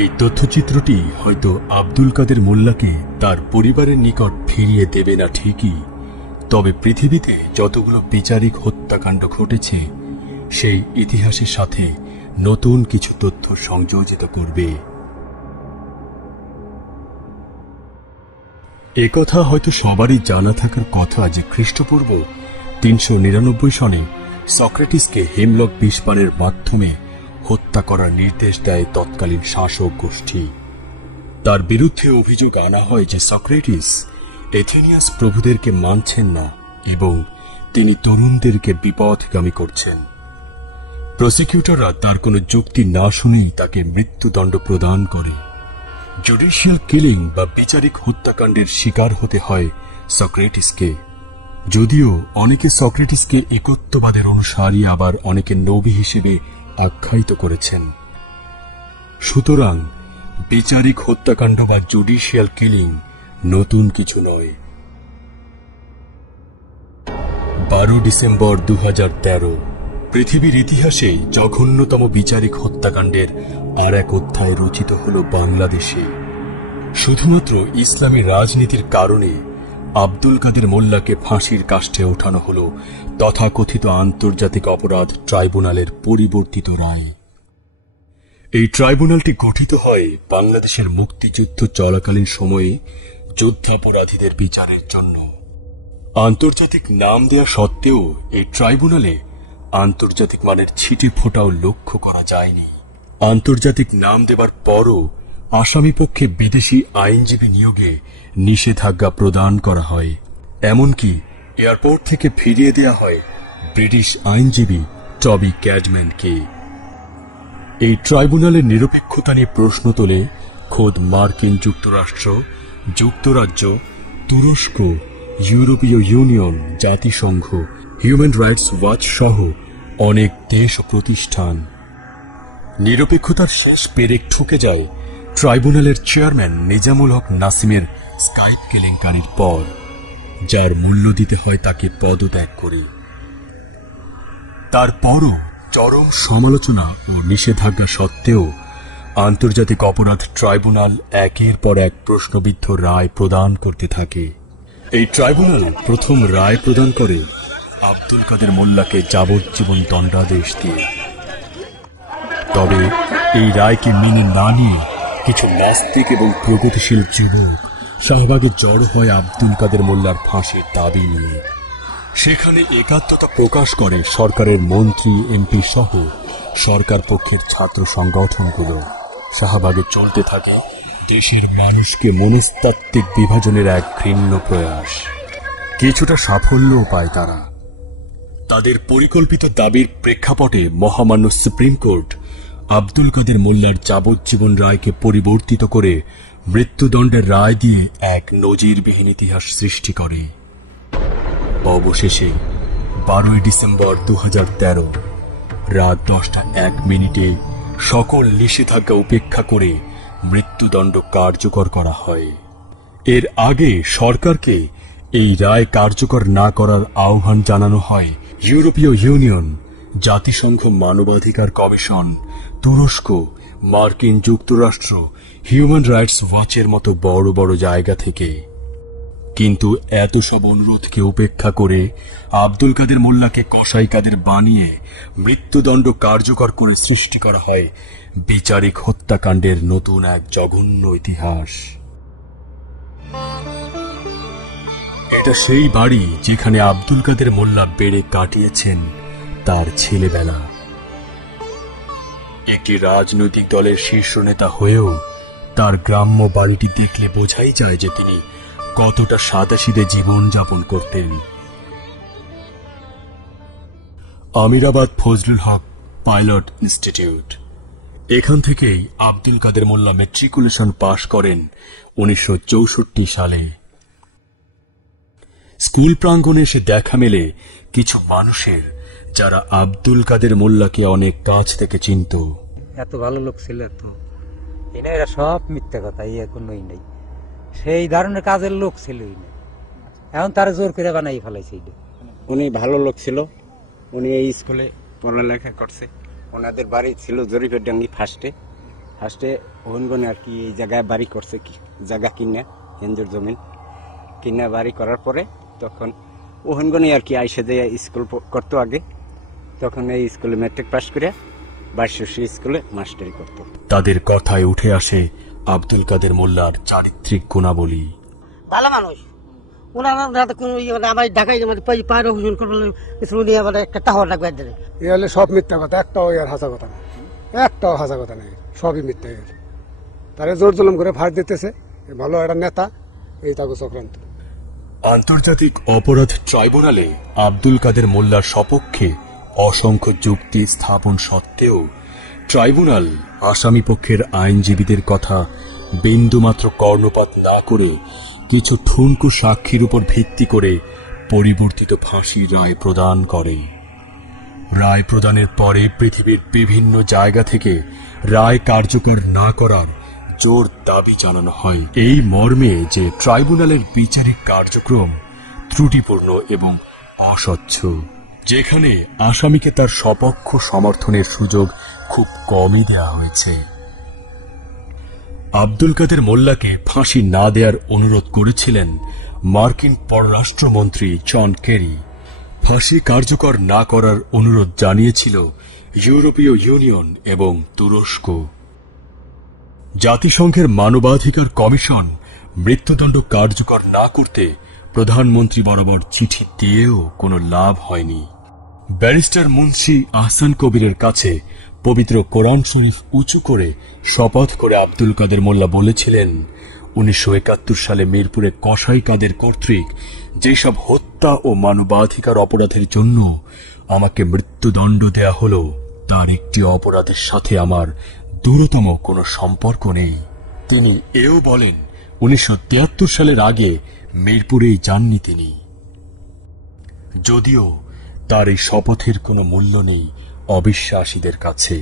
এই তথ্যচিত্রটি হয়তো আব্দুল কাদের মোল্লাকে তার পরিবারের নিকট ফিরিয়ে দেবে না ঠিকই, তবে পৃথিবীতে যতগুলো বিচারিক হত্যাকাণ্ড ঘটেছে সেই ইতিহাসের সাথে নতুন কিছু তথ্য সংযোজিত করবে। একথা হয়তো সবারই জানা থাকার কথা যে খ্রিস্টপূর্ব ৩৯৯ সনে সক্রেটিসকে হেমলক বিষপানের মাধ্যমে হত্যা করার নির্দেশ দেয় তৎকালীন শাসক গোষ্ঠী। তার বিরুদ্ধে অভিযোগ আনা হয় যে সক্রেটিস এথেনিয়াস প্রভুদেরকে মানছেন না এবং তিনি তরুণদেরকে বিপথগামী করছেন। প্রসিকিউটররা তার কোনো যুক্তি না শুনেই তাকে মৃত্যুদণ্ড প্রদান করে। জুডিশিয়াল কিলিং বা বিচারিক হত্যাকাণ্ডের শিকার হতে হয় সক্রেটিসকে। যদিও অনেকে সক্রেটিসকে একত্ববাদের অনুসারী, আবার অনেকে নবী হিসেবে আখ্যায়িত করেছেন। সুতরাং বিচারিক হত্যাকাণ্ড বা জুডিশিয়াল কিলিং নতুন কিছু নয়। 12 ডিসেম্বর 2013 পৃথিবীর ইতিহাসে জঘন্যতম বিচারিক হত্যাকাণ্ডের আর এক অধ্যায় রচিত হল বাংলাদেশে। শুধুমাত্র ইসলামী রাজনীতির কারণে আব্দুল কাদের মোল্লাকে ফাঁসির কাষ্ঠে ওঠানো হল তথাকথিত আন্তর্জাতিক অপরাধ ট্রাইব্যুনালের পরিবর্তিত রায়। এই ট্রাইব্যুনালটি গঠিত হয় বাংলাদেশের মুক্তিযুদ্ধ চলাকালীন সময়ে যুদ্ধাপরাধীদের বিচারের জন্য। আন্তর্জাতিক নাম দেয়া সত্ত্বেও এই ট্রাইব্যুনালে আন্তর্জাতিক মানের ছিটে ফোঁটাও লক্ষ্য করা যায়নি। আন্তর্জাতিক নাম দেবার পরও আসামি পক্ষে বিদেশি আইনজীবী নিয়োগে নিষেধাজ্ঞা প্রদান করা হয়। এমনকি এয়ারপোর্ট থেকে ফিরিয়ে দেয়া হয় ব্রিটিশ আইনজীবী টবি ক্যাডম্যানকে। এই ট্রাইব্যুনালের নিরপেক্ষতা নিয়ে প্রশ্ন তোলে খোদ মার্কিন যুক্তরাষ্ট্র, যুক্তরাজ্য, তুরস্ক, ইউরোপীয় ইউনিয়ন, জাতিসংঘ, হিউম্যান রাইটস ওয়াচ সহ অনেক দেশ ও প্রতিষ্ঠান। নিরপেক্ষতার শেষ পেরেক ঠুকে যায় ট্রাইব্যুনালের চেয়ারম্যান নিজামুল হক নাসিমের স্কাইপ কেলেঙ্কারির পর, যার মূল্য দিতে হয় তাকে পদত্যাগ করে। তারপরও চরম সমালোচনা ও নিষেধাজ্ঞা সত্ত্বেও আন্তর্জাতিক অপরাধ ট্রাইব্যুনাল একের পর এক প্রশ্নবিদ্ধ রায় প্রদান করতে থাকে। এই ট্রাইব্যুনাল প্রথম রায় প্রদান করে আব্দুল কাদের মোল্লাকে যাবজ্জীবন দণ্ডাদেশ দিয়ে। তবে এই রায়কে মেনে না নিয়ে কিছু নাস্তিক এবং প্রগতিশীল যুবক শাহবাগে জড়ো হয় আব্দুল কাদের মোল্লার ফাঁসির দাবি নিয়ে। সেখানে একাত্মতা প্রকাশ করে সরকারের মন্ত্রী, এমপি সহ সরকার পক্ষের ছাত্র সংগঠনগুলো। শাহবাগে চলতে থাকে দেশের মানুষকে মনস্তাত্ত্বিক বিভাজনের এক ঘৃণ্য প্রয়াস। কিছুটা সাফল্যও পায় তারা। তাদের পরিকল্পিত দাবির প্রেক্ষাপটে মহামান্য সুপ্রিম কোর্ট আব্দুল কাদের মোল্লার যাবজ্জীবন রায়কে পরিবর্তিত করে মৃত্যুদণ্ডের রায় দিয়ে এক নজিরবিহীন ইতিহাস সৃষ্টি করে। অবশেষে 12 ডিসেম্বর 2013 রাত 10:01 সকল নিষেধাজ্ঞা উপেক্ষা করে মৃত্যুদণ্ড কার্যকর করা হয়। এর আগে সরকারকে এই রায় কার্যকর না করার আহ্বান জানানো হয় ইউরোপীয় ইউনিয়ন, জাতিসংঘ মানবাধিকার কমিশন, তুরস্ক, মার্কিন যুক্তরাষ্ট্র, হিউম্যান রাইটস ওয়াচের মতো বড় বড় জায়গা থেকে। কিন্তু এত সব অনুরোধকে উপেক্ষা করে আব্দুল কাদের মোল্লাকে কসাই কাদের বানিয়ে মৃত্যুদণ্ড কার্যকর করে সৃষ্টি করা হয় বিচারিক হত্যাকাণ্ডের নতুন এক জঘন্য ইতিহাস। এটা সেই বাড়ি যেখানে আব্দুল কাদের মোল্লা বেড়ে কাটিয়েছেন তার ছেলেবেলা। একটি রাজনৈতিক দলের শীর্ষ নেতা হয়েও তার গ্রাম্য বাড়িটি দেখলে বোঝাই যায় যে তিনি কতটা সাদাসিধে জীবন যাপন করতেন। আমিরাবাদ ফজলুল হক পাইলট ইনস্টিটিউট, এখান থেকেই আব্দুল কাদের মোল্লা ম্যাট্রিকুলেশন পাশ করেন 1964 সালে। স্কুল প্রাঙ্গণে এসে দেখা মেলে কিছু মানুষের, যারা আব্দুল কাদের মোল্লাকে অনেক কাছ থেকে চিনত। এত ভালো লোক ছিল তো, এরা সব মিথ্যা কথা, কোনোই নেই। সেই ধরনের কাজের লোক ছিল, এখন তারা জোর করে বানাই ফেলাইছে। উনি ভালো লোক ছিল, উনি এই স্কুলে পড়ালেখা করছে। ওনাদের বাড়ি ছিল জরিফের ডাঙ্গি ফার্স্টে, ফার্স্টে ওহনগনে আর কি এই জায়গায় বাড়ি করছে, কি জায়গা কিনা হিন্দুর জমিন কিনা বাড়ি করার পরে তখন ওহনগনে আর কি আইসে যে স্কুল করতো আগে, তখন এই স্কুলে ম্যাট্রিক পাস করে বার্ষিক স্কুলে মাস্টারি করতো। তাদের কথায় উঠে আসে আব্দুল কাদের মোল্লার চারিত্রিক গুণাবলী। ভালো মানুষ ওনারা আমার ঢাকায় পাহাড় হুজুর করবেন একটা টাওয়ার লাগবে। এ হলে সব মিথ্যা কথা, একটাও এর হাসা কথা নেই, একটাও হাসা কথা নেই, সবই মিথ্যা। এর তারা জোর জুলুম করে ফাঁস দিতেছে, ভালো একটা নেতা এই তাকে চক্রান্ত। আন্তর্জাতিক অপরাধ ট্রাইব্যুনালে আব্দুল কাদের মোল্লার সপক্ষে অসংখ্য যুক্তি স্থাপন সত্ত্বেও ট্রাইব্যুনাল আসামি পক্ষের আইনজীবীদের কথা বিন্দুমাত্র কর্ণপাত না করে কিছু ঠুনকু সাক্ষীর উপর ভিত্তি করে পরিবর্তিত ফাঁসির রায় প্রদান করে। রায় প্রদানের পরে পৃথিবীর বিভিন্ন জায়গা থেকে রায় কার্যকর না করার জোর দাবি জানানো হয়, এই মর্মে যে ট্রাইব্যুনালের বিচারিক কার্যক্রম ত্রুটিপূর্ণ এবং অস্বচ্ছ, যেখানে আসামিকে তার সপক্ষ সমর্থনের সুযোগ খুব কমই দেওয়া হয়েছে। আব্দুল কাদের মোল্লাকে ফাঁসি না দেওয়ার অনুরোধ করেছিলেন মার্কিন পররাষ্ট্রমন্ত্রী জন কেরি। ফাঁসি কার্যকর না করার অনুরোধ জানিয়েছিল ইউরোপীয় ইউনিয়ন এবং তুরস্ক। জাতিসংঘের মানবাধিকার কমিশন মৃত্যুদণ্ড কার্যকর না করতে প্রধানমন্ত্রী বরাবর চিঠি দিয়েও কোনো লাভ হয়নি। ব্যারিস্টার মুন্সি আহসান কবিরের কাছে পবিত্র কোরআন শরীফ উঁচু করে শপথ করে আব্দুল কাদের মোল্লা বলেছিলেন, 1971 সালে মিরপুরে কসাই কাদের কর্তৃক যেসব হত্যা ও মানবাধিকার অপরাধের জন্য আমাকে মৃত্যুদণ্ড দেয়া হলো, তার একটি অপরাধের সাথে আমার দূরতম কোনো সম্পর্ক নেই। তিনি এও বলেন, 1973 সালের আগে মিরপুরেই যাননি তিনি। যদিও তার এই শপথের কোনো মূল্য নেই অবিশ্বাসীদের কাছে।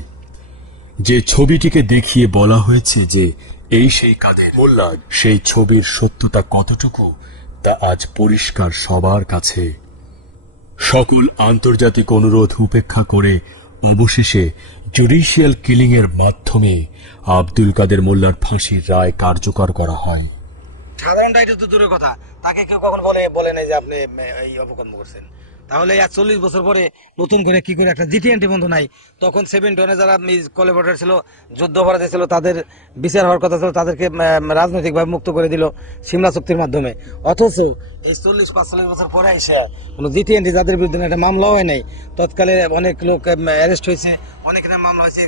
যে ছবিটিকে দেখিয়ে বলা হয়েছে যে এই সেই কাদের মোল্লা, সেই ছবির সত্যতা কতটুকু তা আজ পরিষ্কার সবার কাছে। সকল আন্তর্জাতিক অনুরোধ উপেক্ষা করে অবশেষে জুডিশিয়াল কিলিং এর মাধ্যমে আব্দুল কাদের মোল্লার ফাঁসির রায় কার্যকর করা হয়। সাধারণ ডাইরেক্ট তো দূরের কথা, তাকে কেউ কখন বলে নাই যে আপনি এই অপকর্ম করছেন। তাহলে 40 বছর পরে নতুন করে কি করে একটা জিটিএনটি বন্ধ নাই, তখন 7 যারা কোলাবরেটর ছিল, যুদ্ধাপরাধী ছিল, তাদের বিচার হওয়ার কথা ছিল, তাদেরকে রাজনৈতিকভাবে মুক্ত করে দিল সিমলা চুক্তির মাধ্যমে। অথচ এই 45 বছর পরে এসে কোনো জিটিএনটি যাদের বিরুদ্ধে একটা মামলা হয় নাই, তৎকালে অনেক লোক অ্যারেস্ট হয়েছে, অনেক নামে হয়েছে,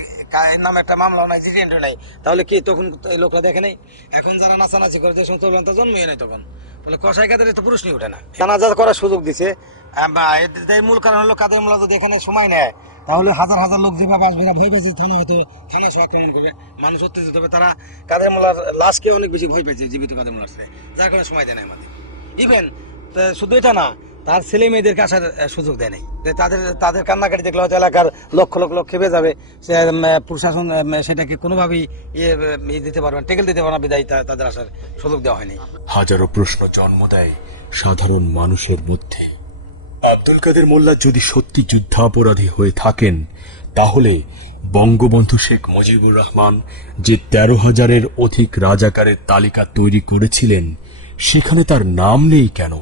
নামে একটা মামলাও নাই, জিটিএনটি নাই। তাহলে কি তখন এই লোকরা দেখে নাই? এখন যারা নাচানাচি করে যে সমস্ত জন্মই নাই, তখন বলে কসাই কাদের তো প্রশ্নই ওঠে না। জানাজা করার সুযোগ দিছে, মূল কারণ হলো কাদের মোল্লা যদি এখানে সময় নেয়, তাহলে হাজার হাজার লোক যেভাবে আসবে না, ভয় পেয়েছে থানা, হয়তো থানা সহ আক্রমণ করবে, মানুষ উত্তেজিত হবে। তারা কাদের মোল্লার লাশকে অনেক বেশি ভয় পেয়েছে জীবিত কাদের মোল্লার সাথে, যার কারণে সময় দেয় না আমাদের। ইভেন শুধু এটা না, তার ছেলে মেয়েদেরকে আসার সুযোগ দেয় নাই। তাদের কান্নাকাটি দেখলে হয়তো এলাকার লক্ষ লক্ষ লোক খেপে যাবে, প্রশাসন সেটাকে কোনোভাবেই দিতে পারবে না, টেকেল দিতে পারবে না, বিদায় তাদের আসার সুযোগ দেওয়া হয়নি। হাজারো প্রশ্ন জন্ম দেয় সাধারণ মানুষের মধ্যে। আব্দুল কাদের মোল্লা যদি সত্যি যুদ্ধাপরাধী হয়ে থাকেন, তাহলে বঙ্গবন্ধু শেখ মুজিবুর রহমান যে 13,000-এর অধিক রাজাকারের তালিকা তৈরি করেছিলেন, সেখানে তার নাম নেই কেন?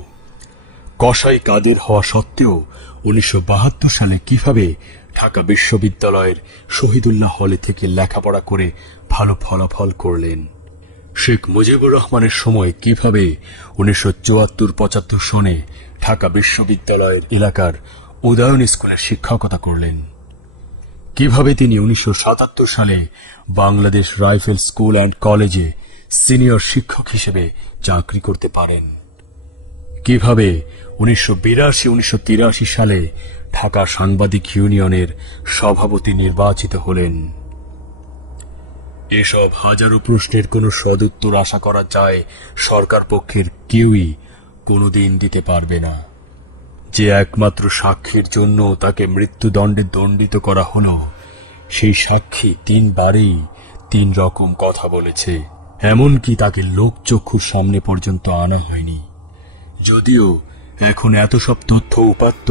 কসাই কাদের হওয়া সত্ত্বেও 1972 সালে কিভাবে ঢাকা বিশ্ববিদ্যালয়ের শহীদুল্লাহ হলে থেকে লেখাপড়া করে ভালো ফলাফল করলেন? শেখ মুজিবুর রহমানের সময় কিভাবে 1974-75 সনে ঢাকা বিশ্ববিদ্যালয়ের এলাকার উদয়ন স্কুলের শিক্ষকতা করলেন? কিভাবে তিনি 1977 সালে বাংলাদেশ রাইফেল স্কুল অ্যান্ড কলেজে সিনিয়র শিক্ষক হিসেবে চাকরি করতে পারেন? কিভাবে 1982-1983 সালে ঢাকা সাংবাদিক ইউনিয়নের সভাপতি নির্বাচিত হলেন? এসব হাজারো প্রশ্নের কোনো সদুত্তর আশা করা যায় সরকার পক্ষের কেউই কোনোদিন দিতে পারবে না। যে একমাত্র সাক্ষীর জন্য তাকে মৃত্যুদণ্ডে দণ্ডিত করা হলো, সেই সাক্ষী 3 বারেই 3 রকম কথা বলেছে, এমনকি তাকে লোকচক্ষুর সামনে পর্যন্ত আনা হয়নি। যদিও এখন এত সব তথ্য উপাত্ত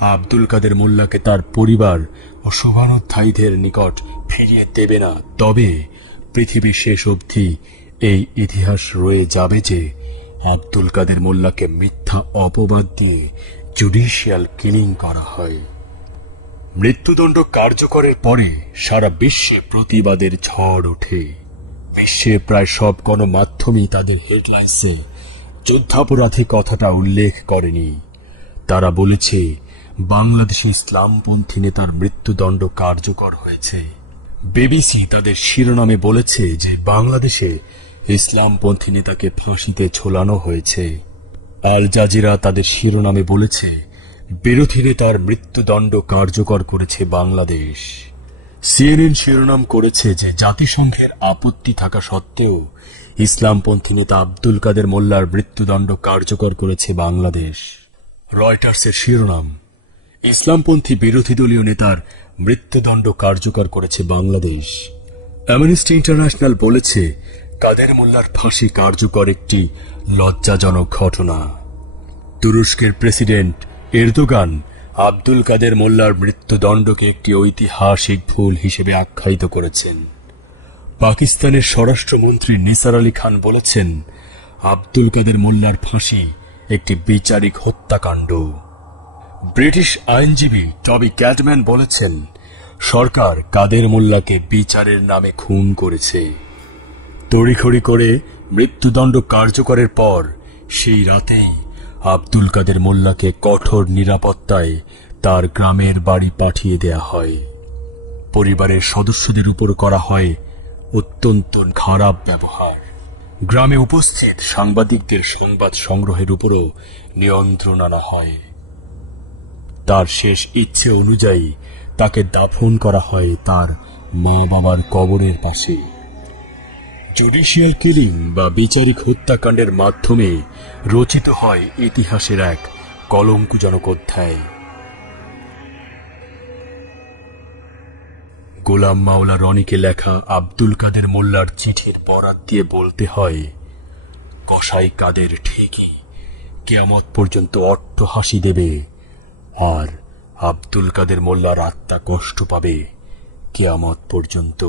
আব্দুল কাদের মোল্লাকে তার পরিবার ও শুভানুধ্যায়ীদের নিকট ফিরিয়ে দেবে না, তবে পৃথিবী শেষ অবধি এই ইতিহাস রয়ে যাবে যে আব্দুল কাদের মোল্লাকে মিথ্যা অপবাদ দিয়ে জুডিশিয়াল কিলিং করা হয়। মৃত্যুদণ্ড কার্যকরের পরে সারা বিশ্বে প্রতিবাদের ঝড় ওঠে। বিশ্বে প্রায় সব গণমাধ্যমই তাদের হেডলাইন্সে যুদ্ধাপরাধী কথাটা উল্লেখ করেনি। তারা বলেছে বাংলাদেশে ইসলামপন্থী নেতার মৃত্যুদণ্ড কার্যকর হয়েছে। বিবিসি তাদের শিরোনামে বলেছে যে বাংলাদেশে ইসলামপন্থী নেতাকে ফাঁসিতে ঝোলানো হয়েছে। আল জাজিরা তাদের শিরোনামে বলেছে বিরোধী নেতার মৃত্যুদণ্ড কার্যকর করেছে বাংলাদেশ। সিএনএন শিরোনাম করেছে যে জাতিসংঘের আপত্তি থাকা সত্ত্বেও ইসলামপন্থী নেতা আব্দুল কাদের মোল্লার মৃত্যুদণ্ড কার্যকর করেছে বাংলাদেশ। রয়টার্সের শিরোনাম ইসলামপন্থী বিরোধী দলীয় নেতার মৃত্যুদণ্ড কার্যকর করেছে বাংলাদেশ। অ্যামনেস্টি ইন্টারন্যাশনাল বলেছে কাদের মোল্লার ফাঁসি কার্যকর একটি লজ্জাজনক ঘটনা। তুরস্কের প্রেসিডেন্ট এরদোগান আব্দুল কাদের মোল্লার মৃত্যুদণ্ডকে একটি ঐতিহাসিক ভুল হিসেবে আখ্যায়িত করেছেন। পাকিস্তানের স্বরাষ্ট্রমন্ত্রী নিসার আলী খান বলেছেন আব্দুল কাদের মোল্লার ফাঁসি একটি বিচারিক হত্যাকাণ্ড। ব্রিটিশ আইনজীবী টবি ক্যাটম্যান বলেছেন সরকার কাদের মোল্লাকে বিচারের নামে খুন করেছে। তড়িঘড়ি করে মৃত্যুদণ্ড কার্যকরের পর সেই রাতেই আব্দুল কাদের মোল্লাকে কঠোর নিরাপত্তায় তার গ্রামের বাড়ি পাঠিয়ে দেয়া হয়। পরিবারের সদস্যদের উপর করা হয় অত্যন্ত খারাপ ব্যবহার। গ্রামে উপস্থিত সাংবাদিকদের সংবাদ সংগ্রহের উপরও নিয়ন্ত্রণ আনা হয়। তার শেষ ইচ্ছে অনুযায়ী তাকে দাফন করা হয় তার মা বাবার কবরের পাশে। জুডিশিয়াল কিলিং বা বিচারিক হত্যাকাণ্ডের মাধ্যমে রচিত হয় ইতিহাসের এক কলঙ্কজনক অধ্যায়। গোলাম মাওলা রনিকে লেখা আব্দুল কাদের মোল্লার চিঠির বরাত দিয়ে বলতে হয়, কসাই কাদের ঠিকই কিয়ামত পর্যন্ত অট্টহাসি দেবে, আর আব্দুল কাদের মোল্লার আত্মা কষ্ট পাবে কিয়ামত পর্যন্ত।